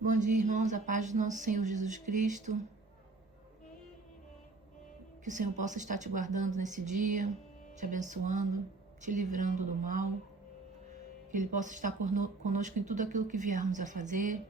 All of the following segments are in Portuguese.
Bom dia, irmãos, a paz do nosso Senhor Jesus Cristo. Que o Senhor possa estar te guardando nesse dia, te abençoando, te livrando do mal. Que Ele possa estar conosco em tudo aquilo que viermos a fazer.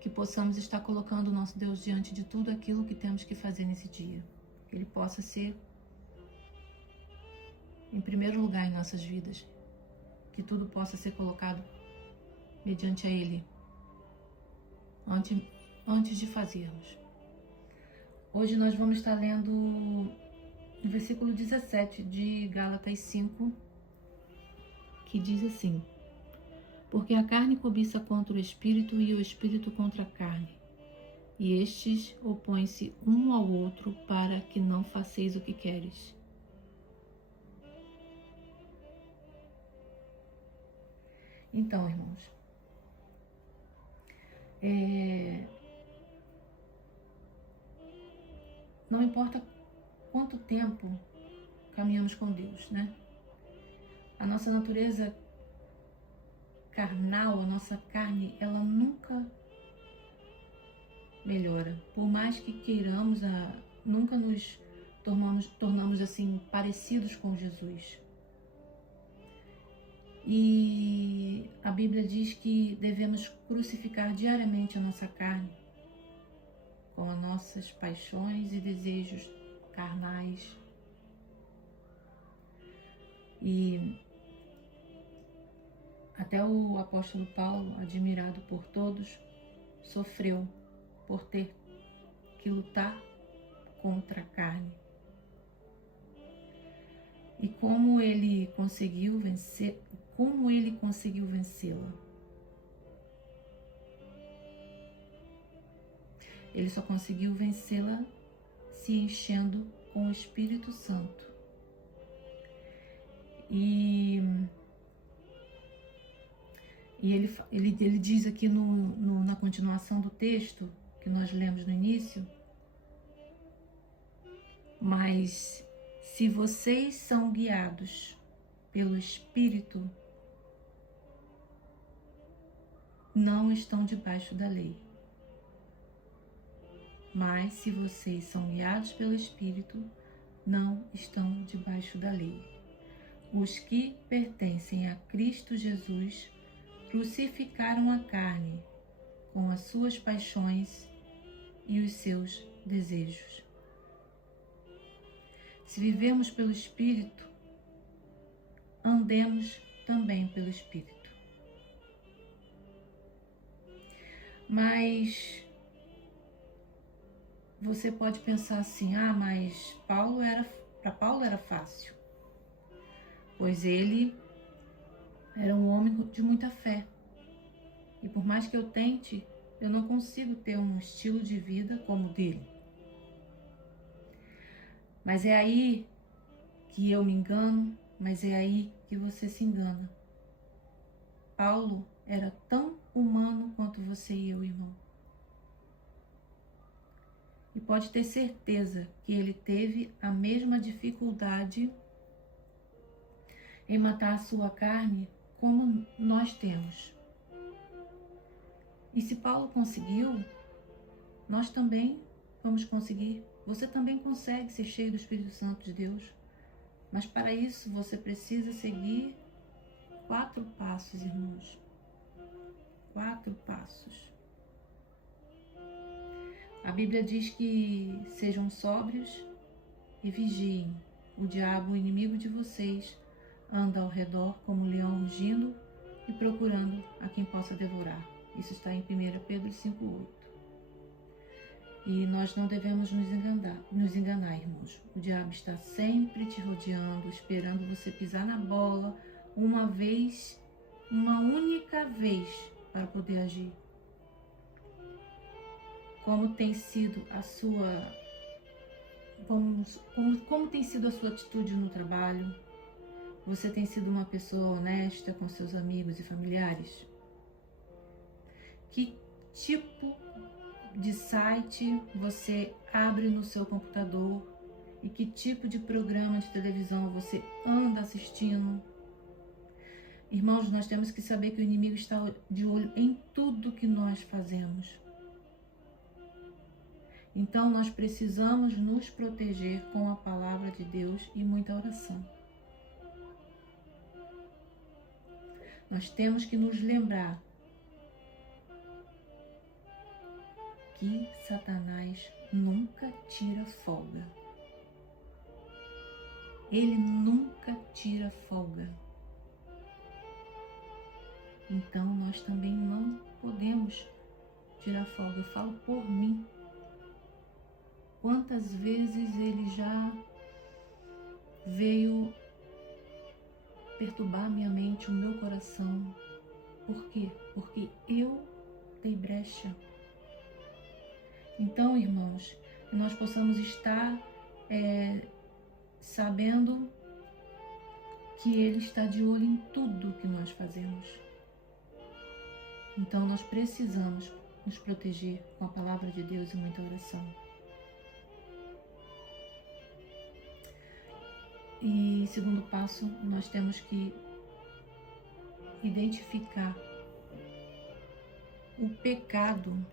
Que possamos estar colocando o nosso Deus diante de tudo aquilo que temos que fazer nesse dia. Que Ele possa ser em primeiro lugar em nossas vidas. Que tudo possa ser colocado mediante a Ele, antes de fazermos. Hoje nós vamos estar lendo o versículo 17 de Gálatas 5, que diz assim: Porque a carne cobiça contra o espírito e o espírito contra a carne, e estes opõem-se um ao outro para que não façeis o que queres. Então, irmãos, não importa quanto tempo caminhamos com Deus, né? A nossa natureza carnal, a nossa carne, ela nunca melhora. Por mais que queiramos, nunca nos tornamos assim parecidos com Jesus. E a Bíblia diz que devemos crucificar diariamente a nossa carne com as nossas paixões e desejos carnais. E até o apóstolo Paulo, admirado por todos, sofreu por ter que lutar contra a carne. E como ele conseguiu vencê-la? Ele só conseguiu vencê-la se enchendo com o Espírito Santo. E ele diz aqui na continuação do texto que nós lemos no início: mas se vocês são guiados pelo Espírito, não estão debaixo da lei. Mas se vocês são guiados pelo Espírito, não estão debaixo da lei. Os que pertencem a Cristo Jesus crucificaram a carne com as suas paixões e os seus desejos. Se vivemos pelo Espírito, andemos também pelo Espírito. Mas você pode pensar assim: mas para Paulo era fácil, pois ele era um homem de muita fé. E por mais que eu tente, eu não consigo ter um estilo de vida como o dele. Mas é aí que eu me engano, mas é aí que você se engana. Paulo era tão humano quanto você e eu, irmão. E pode ter certeza que ele teve a mesma dificuldade em matar a sua carne como nós temos. E se Paulo conseguiu, nós também vamos conseguir. Você também consegue ser cheio do Espírito Santo de Deus. Mas para isso você precisa seguir 4 passos, irmãos. 4 passos. A Bíblia diz que sejam sóbrios e vigiem. O diabo, o inimigo de vocês, anda ao redor como um leão rugindo e procurando a quem possa devorar. Isso está em 1 Pedro 5,8. E nós não devemos nos enganar, irmãos. O diabo está sempre te rodeando, esperando você pisar na bola uma única vez, para poder agir. Como tem sido a sua como tem sido a sua atitude no trabalho? Você tem sido uma pessoa honesta com seus amigos e familiares? Que tipo de site você abre no seu computador e que tipo de programa de televisão você anda assistindo? Irmãos, nós temos que saber que o inimigo está de olho em tudo que nós fazemos. Então, nós precisamos nos proteger com a palavra de Deus e muita oração. Nós temos que nos lembrar que Satanás nunca tira folga. Ele nunca tira folga. Então, nós também não podemos tirar folga. Eu falo por mim. Quantas vezes ele já veio perturbar minha mente, o meu coração. Por quê? Porque eu dei brecha. Então, irmãos, que nós possamos estar sabendo que Ele está de olho em tudo que nós fazemos. Então, nós precisamos nos proteger com a palavra de Deus e muita oração. E segundo passo, nós temos que identificar o pecado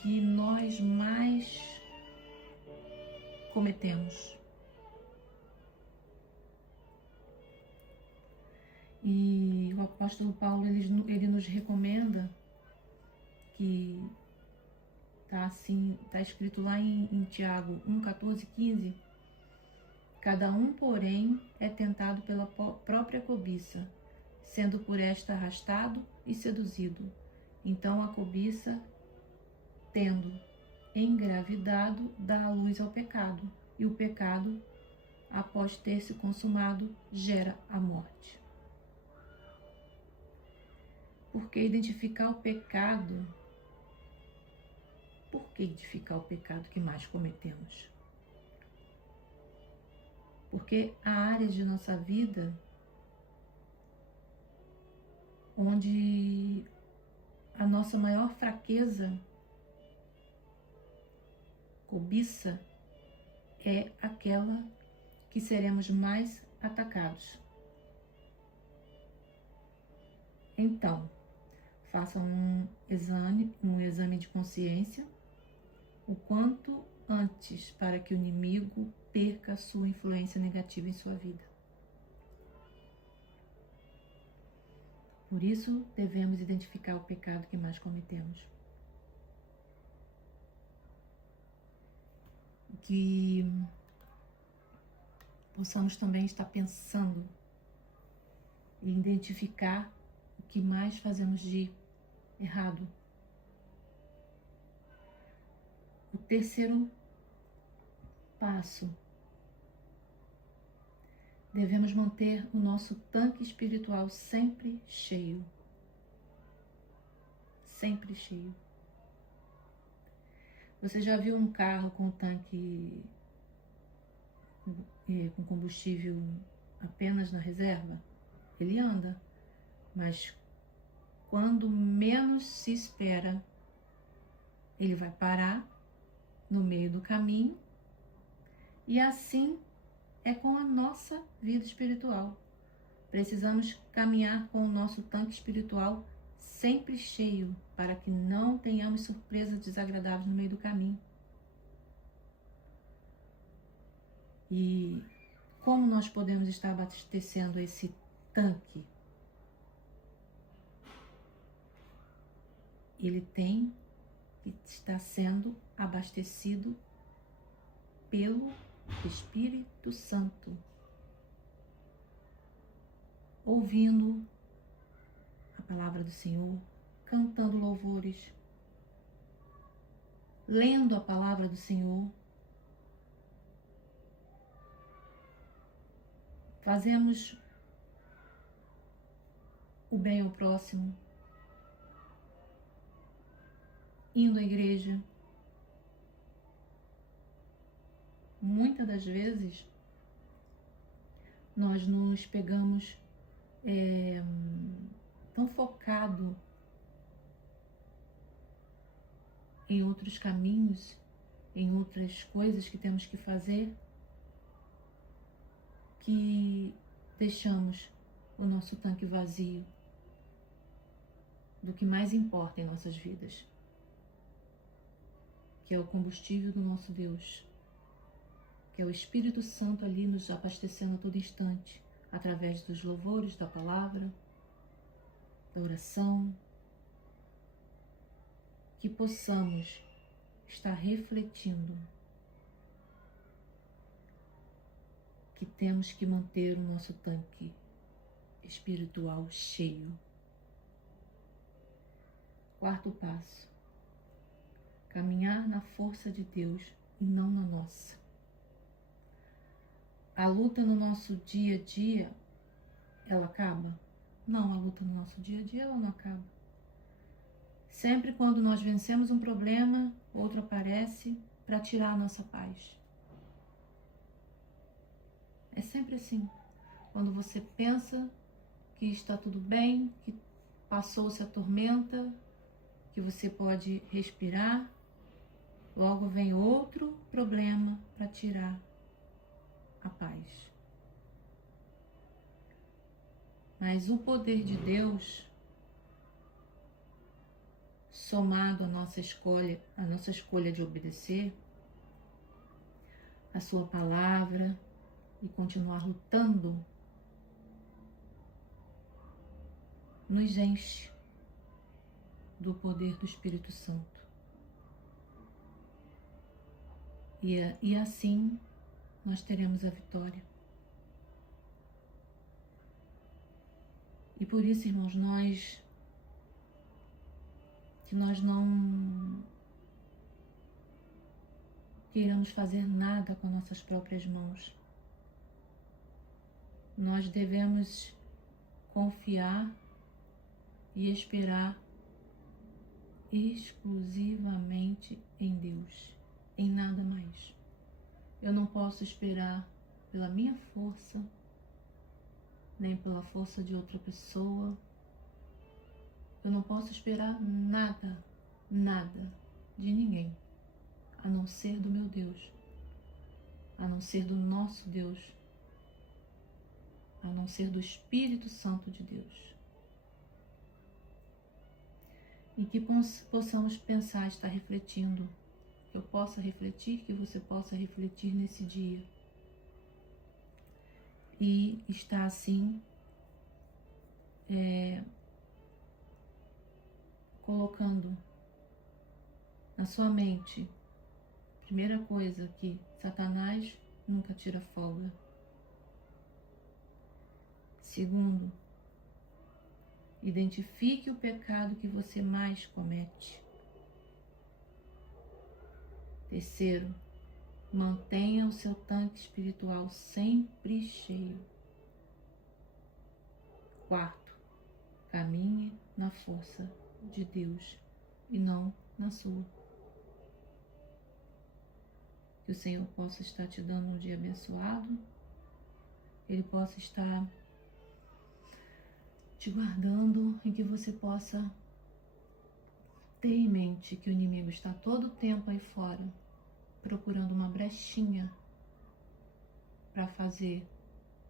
que nós mais cometemos. E o apóstolo Paulo, ele nos recomenda que está escrito lá em Tiago 1, 14, 15, cada um, porém, é tentado pela própria cobiça, sendo por esta arrastado e seduzido. Então a cobiça, tendo engravidado, dá a luz ao pecado, e o pecado, após ter se consumado, gera a morte. Porque identificar o pecado, por que identificar o pecado que mais cometemos? Porque há áreas de nossa vida onde a nossa maior fraqueza, cobiça, é aquela que seremos mais atacados. Então, façam um exame de consciência o quanto antes para que o inimigo perca a sua influência negativa em sua vida. Por isso, devemos identificar o pecado que mais cometemos. Que possamos também estar pensando e identificar o que mais fazemos de errado. O terceiro passo, devemos manter o nosso tanque espiritual sempre cheio. Sempre cheio. Você já viu um carro com tanque com combustível apenas na reserva? Ele anda, mas quando menos se espera, ele vai parar no meio do caminho. E assim é com a nossa vida espiritual. Precisamos caminhar com o nosso tanque espiritual sempre cheio, para que não tenhamos surpresas desagradáveis no meio do caminho. E como nós podemos estar abastecendo esse tanque? Ele tem que estar sendo abastecido pelo Espírito Santo, ouvindo a palavra do Senhor, cantando louvores, lendo a palavra do Senhor. Fazemos o bem ao próximo, indo à igreja. Muitas das vezes nós nos pegamos tão focado em outros caminhos, em outras coisas que temos que fazer, que deixamos o nosso tanque vazio do que mais importa em nossas vidas, que é o combustível do nosso Deus, que é o Espírito Santo ali nos abastecendo a todo instante, através dos louvores, da palavra, da oração, que possamos estar refletindo que temos que manter o nosso tanque espiritual cheio. Quarto passo: caminhar na força de Deus e não na nossa. A luta no nosso dia a dia, ela acaba? Não, a luta no nosso dia a dia, ela não acaba. Sempre quando nós vencemos um problema, outro aparece para tirar a nossa paz. É sempre assim. Quando você pensa que está tudo bem, que passou-se a tormenta, que você pode respirar, logo vem outro problema para tirar a paz. Mas o poder de Deus, somado à nossa escolha de obedecer a sua palavra e continuar lutando, nos enche do poder do Espírito Santo. E assim nós teremos a vitória. E por isso, irmãos, que nós não queiramos fazer nada com nossas próprias mãos. Nós devemos confiar e esperar exclusivamente em Deus, em nada mais. Eu não posso esperar pela minha força, nem pela força de outra pessoa. Eu não posso esperar nada de ninguém, a não ser do meu Deus, a não ser do nosso Deus, a não ser do Espírito Santo de Deus. E que possamos pensar, estar refletindo, que eu possa refletir, que você possa refletir nesse dia. E estar assim, colocando na sua mente, primeira coisa, que Satanás nunca tira folga. Segundo, identifique o pecado que você mais comete. Terceiro, mantenha o seu tanque espiritual sempre cheio. Quarto, caminhe na força de Deus e não na sua. Que o Senhor possa estar te dando um dia abençoado, Ele possa estar te guardando, e que você possa ter em mente que o inimigo está todo o tempo aí fora, procurando uma brechinha para fazer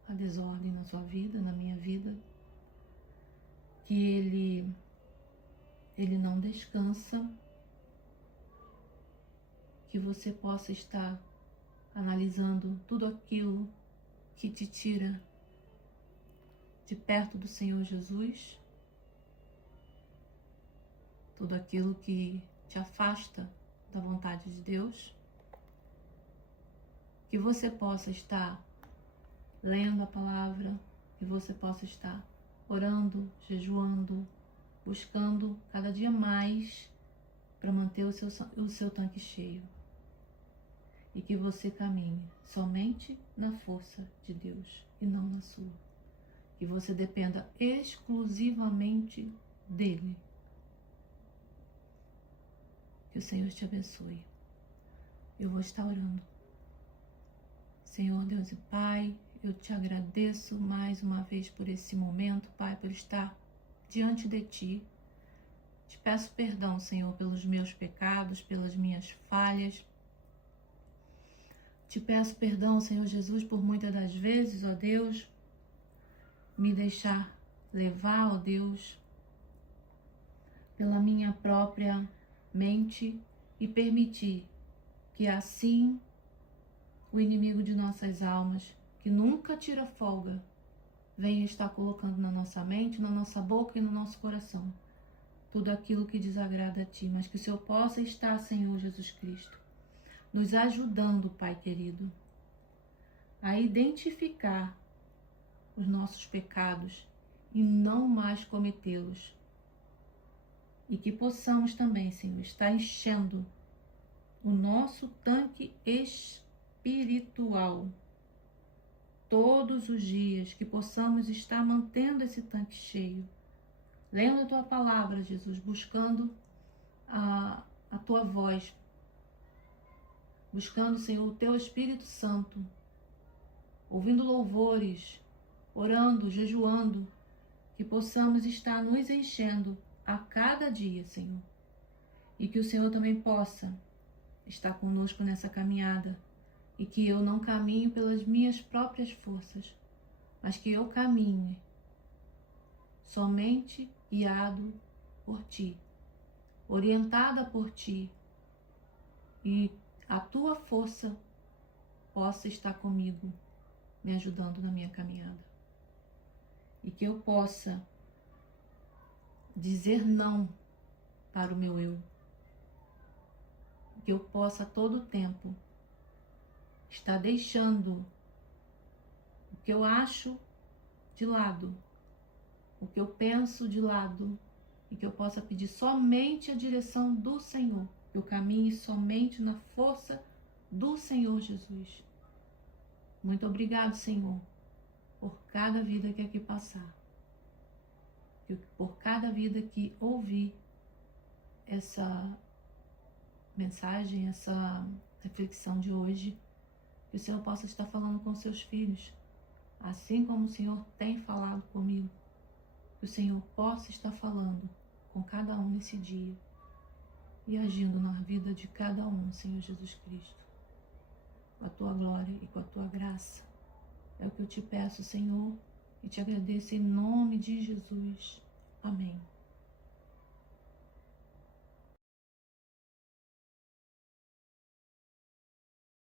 a desordem na sua vida, na minha vida, que ele não descansa, que você possa estar analisando tudo aquilo que te tira de perto do Senhor Jesus, tudo aquilo que te afasta da vontade de Deus, que você possa estar lendo a palavra, que você possa estar orando, jejuando, buscando cada dia mais para manter o seu tanque cheio. E que você caminhe somente na força de Deus e não na sua. Que você dependa exclusivamente dele. Que o Senhor te abençoe. Eu vou estar orando. Senhor Deus e Pai, eu te agradeço mais uma vez por esse momento, Pai, por estar diante de Ti. Te peço perdão, Senhor, pelos meus pecados, pelas minhas falhas. Te peço perdão, Senhor Jesus, por muitas das vezes, ó Deus, me deixar levar, ó Deus, pela minha própria mente e permitir que assim o inimigo de nossas almas, que nunca tira folga, venha estar colocando na nossa mente, na nossa boca e no nosso coração tudo aquilo que desagrada a Ti, mas que o Senhor possa estar, Senhor Jesus Cristo, nos ajudando, Pai querido, a identificar os nossos pecados e não mais cometê-los. E que possamos também, Senhor, estar enchendo o nosso tanque espiritual todos os dias, que possamos estar mantendo esse tanque cheio, lendo a Tua palavra, Jesus, buscando a Tua voz, buscando, Senhor, o Teu Espírito Santo, ouvindo louvores, orando, jejuando, que possamos estar nos enchendo a cada dia, Senhor. E que o Senhor também possa estar conosco nessa caminhada. E que eu não caminhe pelas minhas próprias forças, mas que eu caminhe somente guiado por Ti, orientada por Ti. E a Tua força possa estar comigo, me ajudando na minha caminhada. E que eu possa dizer não para o meu eu. Que eu possa a todo tempo estar deixando o que eu acho de lado, o que eu penso de lado, e que eu possa pedir somente a direção do Senhor, que eu caminhe somente na força do Senhor Jesus. Muito obrigado, Senhor, por cada vida que aqui passar, por cada vida que ouvir essa mensagem, essa reflexão de hoje, que o Senhor possa estar falando com seus filhos, assim como o Senhor tem falado comigo, que o Senhor possa estar falando com cada um nesse dia e agindo na vida de cada um, Senhor Jesus Cristo, com a Tua glória e com a Tua graça. É o que eu te peço, Senhor, e te agradeço em nome de Jesus. Amém.